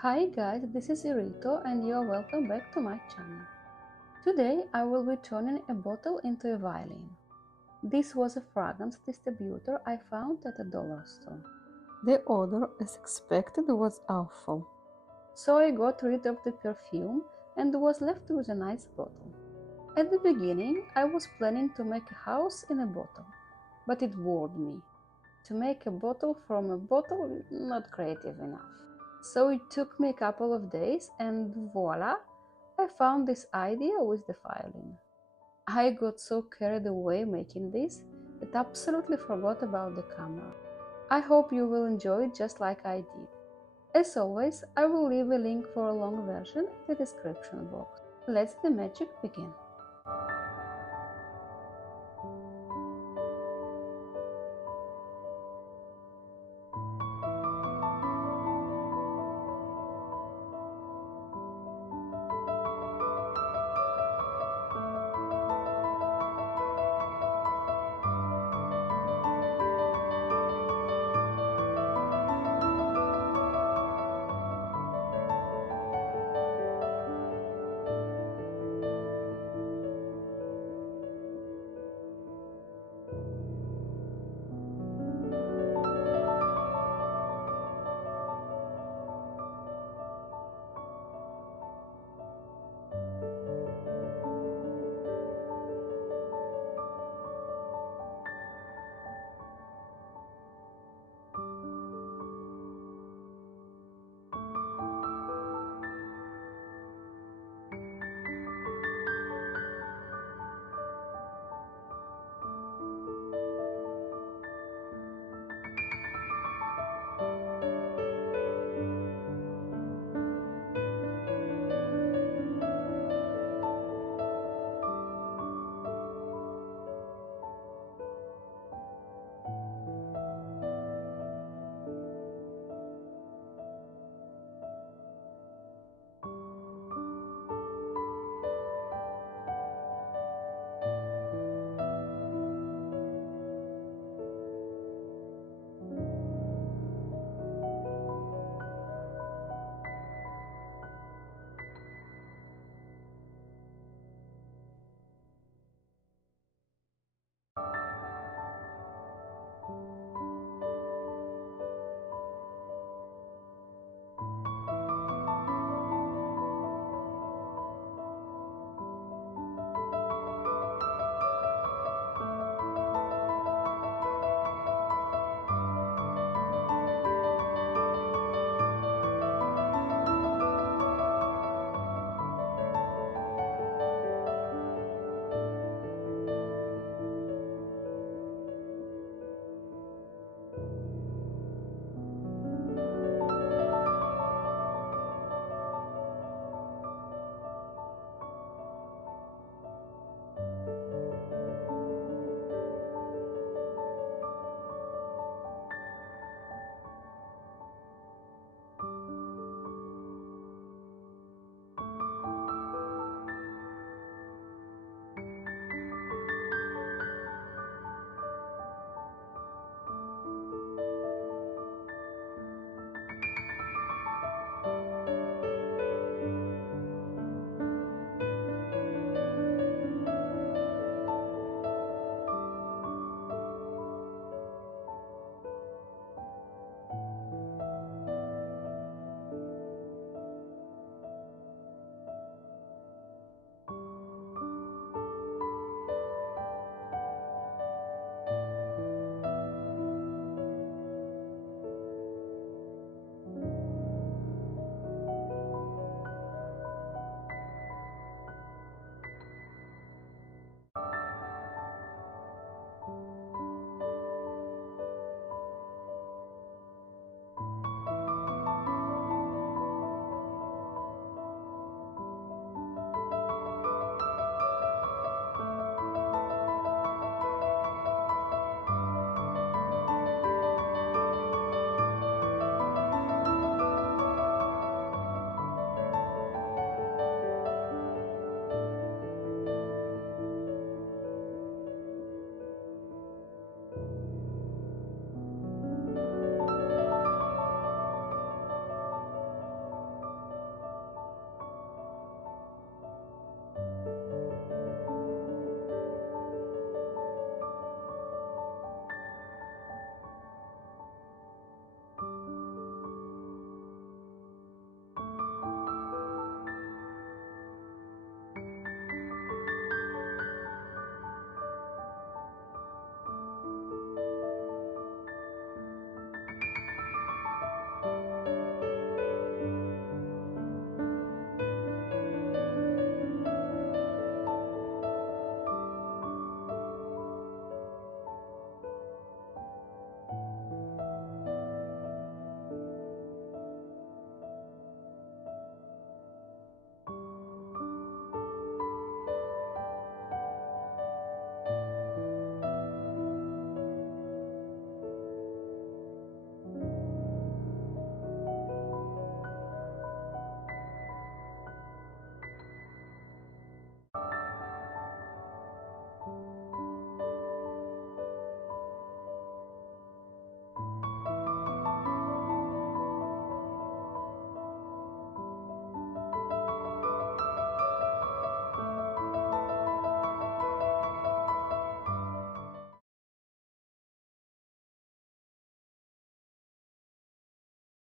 Hi guys, this is Irito and you're welcome back to my channel. Today I will be turning a bottle into a violin. This was a fragrance distributor I found at a dollar store. The odor, as expected, was awful. So I got rid of the perfume and was left with a nice bottle. At the beginning I was planning to make a house in a bottle, but it bored me. To make a bottle from a bottle, not creative enough. So it took me a couple of days and voila, I found this idea with the violin. I got so carried away making this that absolutely forgot about the camera. I hope you will enjoy it just like I did. As always, I will leave a link for a long version in the description box. Let the magic begin.